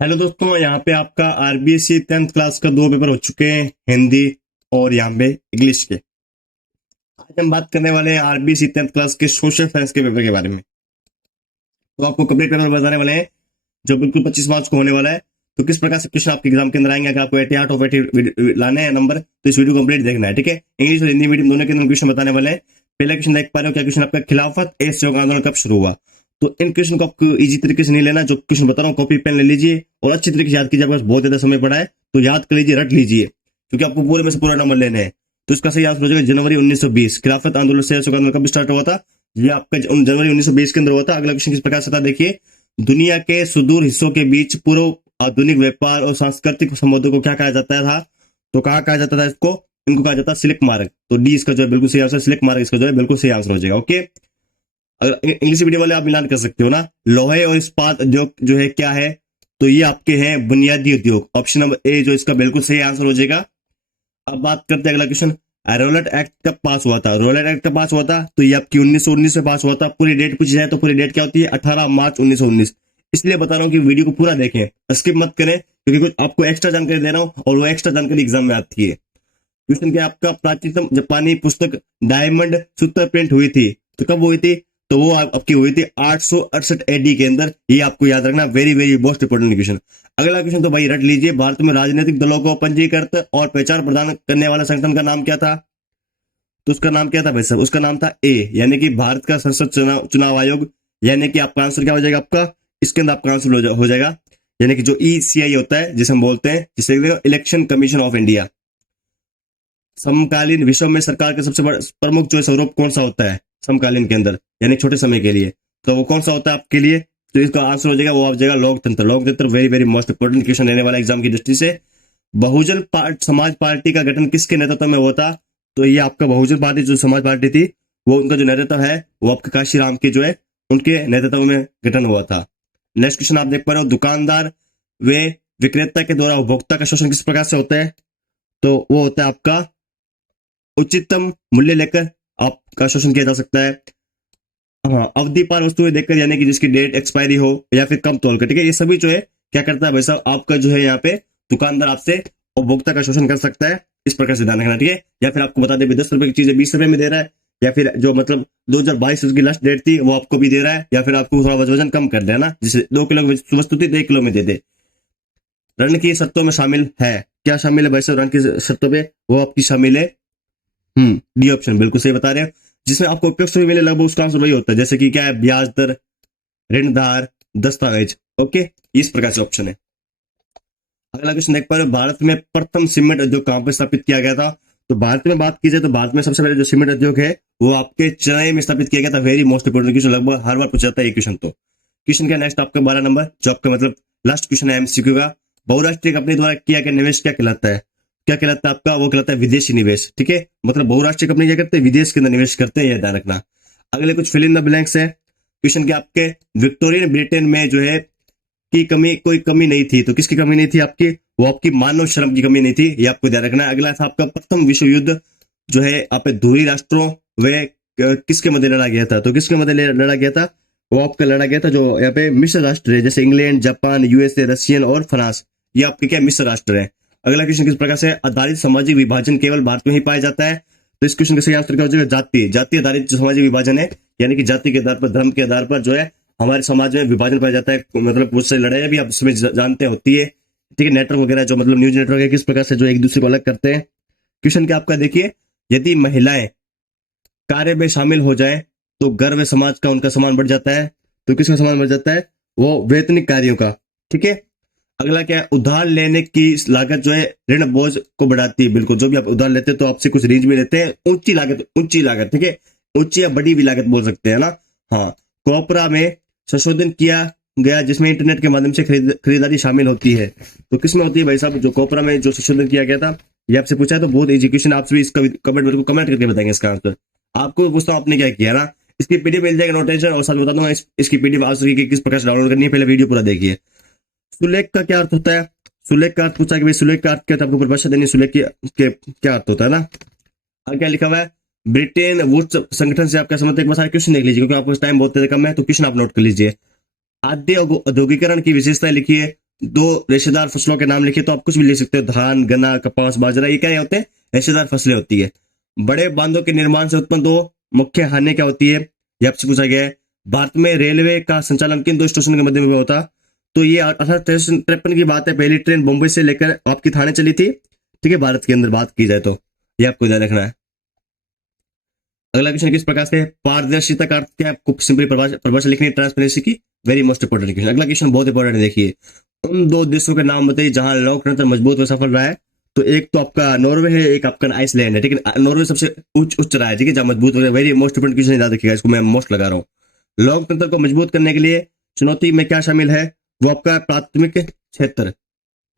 Hello दोस्तों, यहाँ पे आपका आरबीएससी 10th क्लास का दो पेपर हो चुके हैं, हिंदी और यहाँ पे इंग्लिश के। आज हम बात करने वाले हैं आरबीएससी 10th क्लास के सोशल साइंस के पेपर के बारे में। तो आपको कंप्लीट पेपर बताने वाले हैं जो बिल्कुल 25 मार्च को होने वाला है। तो किस प्रकार से क्वेश्चन आपके एग्जाम के अंदर आएंगे, अगर आपको 80 आउट ऑफ 80 लाने हैं नंबर, तो इस वीडियो को कंप्लीट देखना है, ठीक है। इंग्लिश और हिंदी मीडियम दोनों के अंदर क्वेश्चन बताने वाले हैं। पहला क्वेश्चन देख पा रहे हो, क्या क्वेश्चन आपका, खिलाफत ए सहयोग आंदोलन कब शुरू हुआ। तो इन क्वेश्चन को आपको इजी तरीके से नहीं लेना, जो क्वेश्चन बता रहा हूँ कॉपी पेन ले लीजिए और अच्छी तरीके से याद कीजिए। आपके पास बहुत ज्यादा समय पड़ा है तो याद कर लीजिए, रट लीजिए, क्योंकि आपको पूरे में से पूरा नंबर लेने हैं। तो इसका सही आंसर हो जाएगा जनवरी 1920। खिलाफत आंदोलन से सहयोग आंदोलन कब स्टार्ट हुआ था, ये आपका जनवरी 1920 के अंदर हुआ था। अगला क्वेश्चन किस प्रकार से था देखिए, दुनिया के सुदूर हिस्सों के बीच पूर्व आधुनिक व्यापार और सांस्कृतिक संबंधों को क्या कहा जाता था। तो कहा कहा जाता था इसको, इनको कहा जाता है सिल्क मार्ग। तो डी इसका जो है बिल्कुल सही आंसर, सिल्क मार्ग इसका जो है बिल्कुल सही आंसर हो जाएगा। ओके, अगर इंग्लिश मीडियम वाले आप मिलान कर सकते हो ना। लोहे और इस्पात उद्योग जो है क्या है, तो ये आपके हैं बुनियादी उद्योग। ऑप्शन नंबर ए जो इसका बिल्कुल सही आंसर हो जाएगा। अब बात करते हैं अगला क्वेश्चन, रोलेट एक्ट कब पास हुआ था। रोलेट एक्ट कब पास हुआ था, तो ये आपकी 1919 में पास हुआ था। पूरी डेट पूछी जाए तो पूरी डेट क्या होती है, 18 मार्च 1919। इसलिए बता रहा हूँ कि वीडियो को पूरा देखें, स्किप मत करें, क्योंकि कुछ आपको एक्स्ट्रा जानकारी दे रहा हूँ और वो एक्स्ट्रा जानकारी एग्जाम में आती है। क्वेश्चन क्या आपका, प्राचीनतम जापानी पुस्तक डायमंड सूत्र प्रिंट हुई थी, तो कब हुई थी, तो वो आपकी हुई थी 868 एडी के अंदर। ये आपको याद रखना, very very most important question. अगला क्वेश्चन तो भाई रट लीजिए, भारत में राजनीतिक दलों को पंजीकृत और पहचान प्रदान करने वाला संगठन का नाम क्या था। तो उसका नाम क्या था भाई साहब, उसका नाम था ए, यानी कि भारत का संसद चुनाव आयोग। यानी कि आपका आंसर क्या हो जाएगा, आपका इसके अंदर आपका आंसर हो जाएगा, यानी कि जो ईसीआई होता है जिसे हम बोलते हैं, जिसे इलेक्शन कमीशन ऑफ इंडिया। समकालीन विश्व में सरकार का सबसे बड़ा प्रमुख जो स्वरूप कौन सा होता है समकालीन के अंदर, यानी छोटे समय के लिए, तो वो कौन सा होता है आपके लिए। तो इसका आंसर हो जाएगा, वो आ जाएगा लोकतंत्र। लोकतंत्र very very most important question लेने वाला एग्जाम की दृष्टि से। बहुजन समाज पार्टी का गठन किसके नेतृत्व में हुआ था। तो ये आपका बहुजन पार्टी जो समाज पार्टी थी, वो उनका जो नेतृत्व है वो आपके काशीराम के जो है उनके नेतृत्व में गठन हुआ था। नेक्स्ट क्वेश्चन आप देख पा रहे हो, दुकानदार वे विक्रेता के द्वारा उपभोक्ता का शोषण किस प्रकार से होता है। तो वो होता है आपका उच्चतम मूल्य लेकर आपका शोषण किया जा सकता है। हाँ, अवधि पार वस्तुएं देखकर, यानी कि जिसकी डेट एक्सपायरी हो या फिर कम तोल कर, ठीक है। ये सभी जो है क्या करता है भाई साहब, आपका जो है यहाँ पे दुकानदार आपसे उपभोक्ता का शोषण कर सकता है। इस प्रकार से ध्यान रखना, ठीक है। या फिर आपको बता दे 10 रुपए की चीजें 20 रुपए में दे रहा है, या फिर जो मतलब 2022 उसकी लास्ट डेट थी वो आपको भी दे रहा है, या फिर आपको थोड़ा वजन कम कर देना, जैसे 2 किलो की वस्तु थी तो 1 किलो में दे दे। ऋण की शर्तों में शामिल है, क्या शामिल है भाई साहब ऋण की शर्तों में, वो आपकी शामिल है डी ऑप्शन बिल्कुल सही बता रहे हैं। जिसमें आपको उपयुक्त सभी मिले लगभग उसका आंसर वही होता है, जैसे कि क्या है, ब्याज दर, ऋणधार, दस्तावेज। ओके, इस प्रकार से ऑप्शन है। अगला क्वेश्चन देख पा रहे हो, भारत में प्रथम सीमेंट उद्योग कहां पर स्थापित किया गया था। तो भारत में बात की जाए तो भारत में सबसे पहले जो सीमेंट उद्योग है वो आपके चेन्नई में स्थापित किया गया था। वेरी मोस्ट इंपोर्टेंट क्वेश्चन, लगभग हर बार पूछा जाता है ये क्वेश्चन। तो क्वेश्चन क्या नेक्स्ट आपका 12 नंबर, जो आपका मतलब लास्ट क्वेश्चन है एमसीक्यू का। बहुराष्ट्रीय कंपनी द्वारा किया गया निवेश क्या कहलाता है, क्या कहलाता है आपका, वो कहलाता है विदेशी निवेश, ठीक है। मतलब बहुराष्ट्रीय कंपनी क्या करते हैं, विदेश के अंदर निवेश करते हैं, यह ध्यान रखना। अगले कुछ फिल इन द ब्लैंक्स है। क्वेश्चन के आपके विक्टोरियन ब्रिटेन में जो है की कमी, कोई कमी नहीं थी, तो किसकी कमी नहीं थी आपकी, वो आपकी मानव श्रम की कमी नहीं थी, ये आपको ध्यान रखना है। अगला था आपका प्रथम विश्व युद्ध जो है आप ध्रुवी राष्ट्रों वे किसके मध्य लड़ा गया था। तो किसके मध्य लड़ा गया था, वो आपका लड़ा गया था जो यहाँ पे मिश्र राष्ट्र है, जैसे इंग्लैंड, जापान, यूएसए, रशियन और फ्रांस, ये आपके क्या मिश्र राष्ट्र है। अगला क्वेश्चन किस प्रकार से, आधारित सामाजिक विभाजन केवल भारत में ही पाया जाता है। तो इस क्वेश्चन का सही आंसर क्या हो जाएगा, जाति। जाति आधारित जो सामाजिक विभाजन है, यानी कि जाति के आधार पर, धर्म के आधार पर जो है हमारे समाज में विभाजन पाया जाता है। मतलब उससे लड़ाई भी आप उसमें जानते होती है, ठीक है। नेटवर्क वगैरह जो मतलब न्यूज नेटवर्क है, किस प्रकार से जो एक दूसरे को अलग करते हैं। क्वेश्चन क्या आपका देखिए, यदि महिलाएं कार्य में शामिल हो जाए तो घर व समाज का उनका सम्मान बढ़ जाता है। तो किसका सम्मान बढ़ जाता है, वो वैतनिक कार्यों का, ठीक है। अगला क्या है, उधार लेने की लागत जो है ऋण बोझ को बढ़ाती है। बिल्कुल, जो भी आप उधार लेते हैं तो आपसे कुछ रेंज में लेते हैं, ऊंची लागत, ठीक है। ऊंची या बड़ी भी लागत बोल सकते हैं ना। हाँ, कोपरा में संशोधन किया गया जिसमें इंटरनेट के माध्यम से खरीदारी शामिल होती है। तो किसमें होती है भाई साहब, जो कोपरा में जो संशोधन किया गया था, ये आपसे पूछा है तो बहुत इजी क्वेश्चन, आपसे भी इसका कमेंट मेरे को कमेंट करके बताएंगे इसका आंसर। आपको पूछता हूँ आपने क्या किया ना, इसकी पीडीएफ मिल जाएगा, नो टेंशन। और साथ बता दूंगा इसकी पीडीएफ आंसर की किस प्रकार से डाउनलोड करनी है, पहले वीडियो पूरा देखिए। सुलेख का क्या अर्थ होता है, सुलेख का अर्थ पूछा कि भाई सुलेख का अर्थ क्या, आपको परिभाषा देनी, सुलेख के क्या अर्थ होता है ना। आगे क्या लिखा हुआ है, ब्रिटेन वुड्स संगठन से आप क्या समझते हैं, एक बार सारे क्वेश्चन देख लीजिए, क्योंकि आपको टाइम बहुत कम है, तो क्वेश्चन आप नोट कर लीजिए। आद्य औद्योगिकरण की विशेषताएं लिखिए। दो रेशेदार फसलों के नाम लिखे तो आप कुछ भी लिख सकते हो, धान, गन्ना, कपास, बाजरा, ये क्या होते हैं? रेशेदार फसलें होती है। बड़े बांधों के निर्माण से उत्पन्न दो मुख्य हानि क्या होती है, ये आपसे पूछा गया है। भारत में रेलवे का संचालन किन दो स्टेशन के मध्य में होता? तो ये 1853 की बात है, पहली ट्रेन मुंबई से लेकर आपकी थाने चली थी। ठीक है, भारत के अंदर बात की जाए तो ये आपको ध्यान रखना है। अगला क्वेश्चन किस प्रकार से पारदर्शिता का अर्थ क्या है? आपको सिंपली परिभाषा लिखनी है ट्रांसपेरेंसी की, वेरी मोस्ट इंपोर्टेंट क्वेश्चन। अगला क्वेश्चन बहुत इंपॉर्टेंट है, देखिए उन दो देशों के नाम बताइए जहां लोकतंत्र मजबूत व सफल रहा है। तो एक तो आपका नॉर्वे है, एक आपका आइसलैंड है। ठीक है, नॉर्वे सबसे उच्च रहा है, ठीक है, जहां मजबूत, वेरी मोस्ट इंपोर्टेंट क्वेश्चन, याद रखिएगा, इसको मैं मोस्ट लगा रहा हूँ। लोकतंत्र को मजबूत करने के लिए चुनौती में क्या शामिल है? वो आपका प्राथमिक क्षेत्र।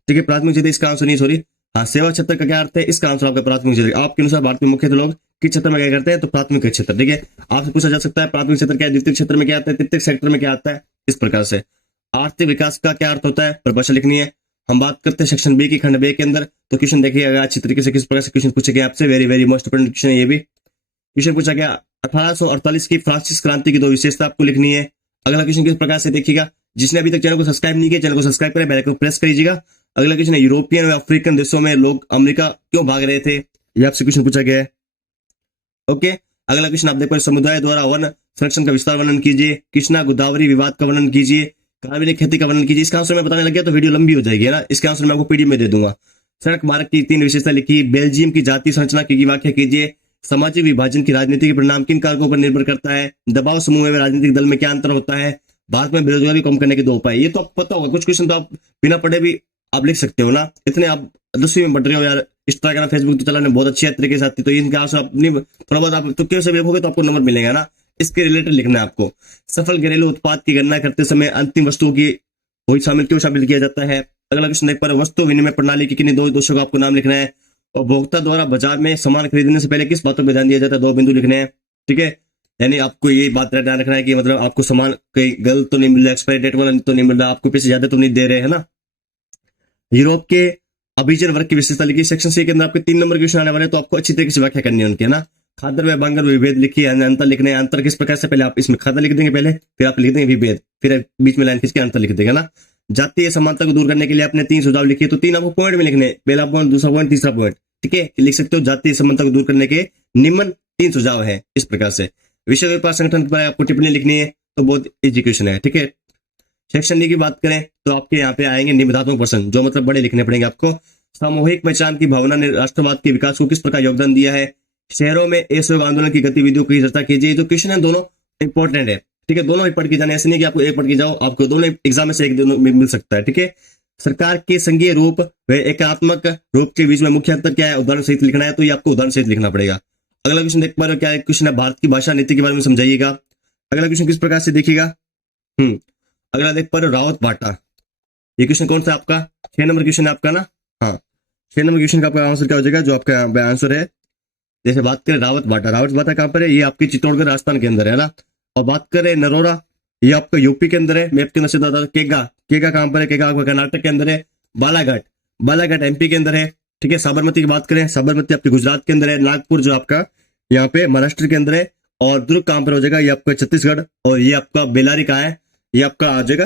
ठीक है, प्राथमिक क्षेत्र, इसका आंसर नहीं, सॉरी, हाँ, सेवा क्षेत्र का क्या अर्थ है? इसका आंसर आपका प्राथमिक क्षेत्र। आपके अनुसार भारत में मुख्यतः लोग किस क्षेत्र में क्या करते हैं? तो प्राथमिक क्षेत्र। ठीक है, आपसे पूछा जा सकता है प्राथमिक क्षेत्र क्या है, द्वितीय क्षेत्र में क्या आता है, तृतीय क्षेत्र में क्या आता है, इस प्रकार से। आर्थिक विकास का क्या अर्थ होता है? परिभाषा लिखनी है। हम बात करते हैं सेक्शन बी की, खंड बे के अंदर। तो क्वेश्चन देखिए अगर अच्छी तरीके से किस प्रकार से क्वेश्चन पूछे गए आपसे, very very most important question है ये भी। क्वेश्चन पूछा गया 1848 की फ्रांसीसी क्रांति की दो विशेषता आपको लिखनी है। अगला क्वेश्चन किस प्रकार से देखिएगा, जिसने अभी तक चैनल को सब्सक्राइब नहीं किया, चैनल को सब्सक्राइब करें, बेल आइकन को प्रेस करिएगा। अगला क्वेश्चन है यूरोपियन और अफ्रीकन देशों में लोग अमेरिका क्यों भाग रहे थे? ये आपसे क्वेश्चन पूछा गया है। ओके, अगला क्वेश्चन आप देखो, समुदाय द्वारा वन संरक्षण का विस्तार वर्णन कीजिए, कृष्णा गोदावरी विवाद का वर्णन कीजिए, कार्बनिक खेती का वर्णन कीजिए। इसका आंसर मैं बताने लग गया तो वीडियो लंबी हो जाएगी, है ना। इसका आंसर मैं आपको पीडीएफ में दे दूंगा। सड़क मार्ग की 3 विशेषता लिखी, बेल्जियम की जातीय संरचना की व्याख्या कीजिए, सामाजिक विभाजन की राजनीति के परिणाम किन कारकों पर निर्भर करता है, दबाव समूह में राजनीतिक दल में क्या अंतर होता है, भारत में बेरोजगारी कम करने के 2 उपाय। ये तो आपको पता होगा, कुछ क्वेश्चन तो आप बिना पढ़े भी आप लिख सकते हो ना, इतने आप 10वीं में पढ़ रहे हो यार। इंस्टाग्राम फेसबुक तो चलाने बहुत अच्छी तरीके से आती, तो इनका आंसर अपनी थोड़ा बहुत आप तुक्के से देखोगे तो आपको नंबर मिलेगा ना। इसके रिलेटेड लिखना है आपको। सफल घरेलू उत्पाद की गणना करते समय अंतिम वस्तुओं की वही शामिल किया जाता है। अगला क्वेश्चन देख पर वस्तु विनिमय प्रणाली की किन्हीं 2 दोषों का आपको नाम लिखना है। उपभोक्ता द्वारा बाजार में सामान खरीदने से पहले किस बातों पर ध्यान दिया जाता है? 2 बिंदु लिखने हैं। ठीक है, यानी आपको ये बात ध्यान रखना है कि मतलब आपको सामान कहीं गलत तो नहीं मिल रहा, एक्सपायरी डेट वाला तो नहीं मिल रहा, आपको पैसे ज्यादा तो नहीं दे रहे, है ना। यूरोप के अभिजन वर्ग की विशेषता लिखी। सेक्शन सी के अंदर आपके 3 नंबर क्वेश्चन आने वाले हैं, तो आपको अच्छी तरीके से व्याख्या करनी है उनकी, है ना। खादर व बांगर विभेद लिखिए, अंतर लिखने, अंतर किस प्रकार से, पहले आप इसमें खादर लिख देंगे पहले, फिर आप लिख देंगे विभेद, फिर बीच में लाइन खींच के अंतर लिख देंगे ना। जातीय समानता को दूर करने के लिए आपने 3 सुझाव लिखिए, तो 3 आपको पॉइंट में लिखने, पहला पॉइंट, दूसरा पॉइंट, तीसरा पॉइंट। ठीक है, लिख सकते हो जातीय समानता को दूर करने के निम्न 3 सुझाव है, इस प्रकार से। विश्व व्यापार संगठन पर आपको टिप्पणी लिखनी है, तो बहुत इजी क्वेश्चन है। ठीक है, सेक्शन डी की बात करें तो आपके यहाँ पे आएंगे निबंधात्मक प्रश्न, जो मतलब बड़े लिखने पड़ेंगे आपको। सामूहिक पहचान की भावना ने राष्ट्रवाद के विकास को किस प्रकार योगदान दिया है? शहरों में असहयोग आंदोलन की गतिविधियों की चर्चा कीजिए। जो क्वेश्चन है दोनों इंपॉर्टेंट है, ठीक है, दोनों ही पढ़ के जाने, ऐसे नहीं कि आपको एक पढ़ के जाओ, आपको दोनों एग्जाम में से एक दोनों मिल सकता है। ठीक है, सरकार के संघीय रूप व एकात्मक रूप के बीच में मुख्य अंतर क्या है? उदाहरण सहित लिखना है, तो ये आपको उदाहरण सहित लिखना पड़ेगा। अगला क्वेश्चन देख पा रहे हो, क्या क्वेश्चन है? भारत की भाषा नीति के बारे में समझाइएगा। अगला क्वेश्चन किस प्रकार से देखिएगा, अगला देख पा रहे हो, रावत भाटा। ये क्वेश्चन कौन सा आपका? 6 नंबर क्वेश्चन है आपका ना। हाँ, 6 नंबर क्वेश्चन का आपका आंसर क्या हो जाएगा? जो आपका आंसर है, जैसे बात करें रावत भाटा, रावत भाटा कहां पर है? ये आपकी चित्तौड़गढ़ राजस्थान के अंदर है ना। और बात करें नरोरा, ये आपका यूपी के अंदर है। मैप के अंदर से बता, केगा, केगा कहां पर है? केगा आपका कर्नाटक के अंदर है। बालाघाट, बालाघाट एमपी के अंदर है। ठीक है, साबरमती की बात करें, साबरमती आपके गुजरात के अंदर है। नागपुर जो आपका यहाँ पे महाराष्ट्र के अंदर है। और दुर्ग कहां पर हो जाएगा? ये आपका छत्तीसगढ़। और ये आपका बेलारी कहाँ है? ये आपका आ जाएगा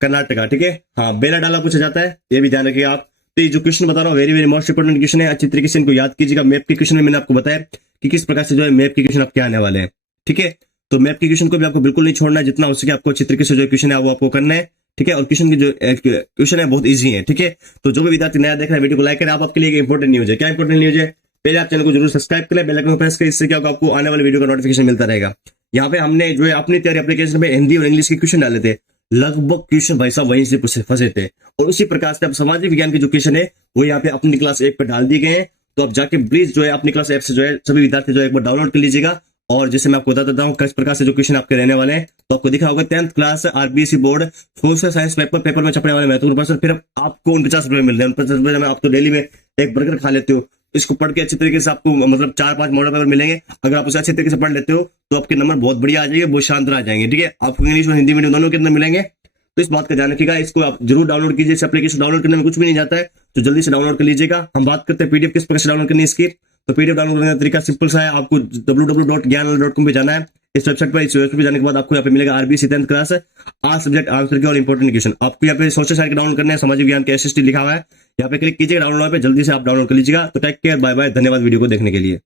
कर्नाटका। ठीक है, हाँ, बेला डाला पूछा जाता है, ये भी ध्यान रखिएगा आप। तो ये जो क्वेश्चन बता रहा हूँ very very most important question है, अच्छी तरीके से इनको याद कीजिएगा। मैप के क्वेश्चन में मैंने आपको बताया कि किस प्रकार से जो है मैप के क्वेश्चन आपके आने वाले हैं। ठीक है, तो मैप के क्वेश्चन को भी आपको बिल्कुल नहीं छोड़ना है, जितना हो सके आपको अच्छी तरीके से जो क्वेश्चन है वो आपको करना है। ठीक है, और क्वेश्चन की जो क्वेश्चन है बहुत ईजी है। ठीक है, तो जो भी विद्यार्थी नया देख रहा है वीडियो को लाइक करें। आप आपके लिए इंपॉर्टेंट न्यूज है, क्या इंपॉर्टेंट न्यूज है? पहले आप चैनल को जरूर सब्सक्राइब करें, बेल आइकन प्रेस करें, इससे क्या होगा आपको आने वाले वीडियो का नोटिफिकेशन मिलता रहेगा। यहाँ पे हमने जो है अपनी तैयारी एप्लीकेशन में हिंदी और इंग्लिश के क्वेश्चन डाले थे, लगभग क्वेश्चन भाई साहब वहीं से फंसे थे। और उसी प्रकार से अब सामाजिक विज्ञान के जो क्वेश्चन है वो यहाँ पे अपनी क्लास 1 पे डाल दिए गए हैं। तो आप जाके प्लीज जो है अपनी क्लास ऐप से जो है सभी विद्यार्थी जो है एक बार डाउनलोड कर लीजिएगा। और जैसे मैं आपको बता देता हूँ किस प्रकार से जो क्वेश्चन आपके रहने वाले हैं, तो आपको दिखा होगा 10th class RBSE board social science paper में छपने वाले महत्वपूर्ण प्रश्न। फिर आपको 49 रुपए मिल रहे हैं। 49 रुपए में आप तो डेली में एक बर्गर खा लेते हो, इसको पढ़ के अच्छी तरीके से आपको मतलब 4-5 मॉडल पेपर मिलेंगे। अगर आप उसे अच्छे तरीके से पढ़ लेते हो तो आपके नंबर बहुत बढ़िया आ जाएंगे, बहुत शानदार आ जाएंगे। ठीक है, आपको इंग्लिश और हिंदी मीडियम दोनों के अंदर मिलेंगे। तो इस बात का ध्यान रखिएगा, इसको आप जरूर डाउनलोड कीजिए। इस एप्लीकेशन डाउनलोड करने में कुछ भी नहीं जाता है, तो जल्दी से डाउनलोड कर लीजिएगा। हम बात करते हैं पीडीएफ किस प्रकार से डाउनलोड करनी है इसकी। तो पीडीएफ डाउनलोड करने का तरीका सिंपल सा है, आपको www.gyanal.com पे जाना है। इस वेबसाइट पर, इस वेबसाइट पर जाने के बाद आपको यहाँ पे मिलेगा RBC 10th class 8 subject answer की और इंपोर्टेंट क्वेश्चन। आपको यहाँ पे सोशल साइट डाउनलोड करने हैं, सामाजिक ज्ञान के एसएसटी लिखा हुआ है, यहाँ पे क्लिक कीजिए, डाउनलोड पे जल्दी से आप डाउनलोड कर लीजिएगा। तो टेक केयर, बाय बाय, धन्यवाद वीडियो को देखने के लिए।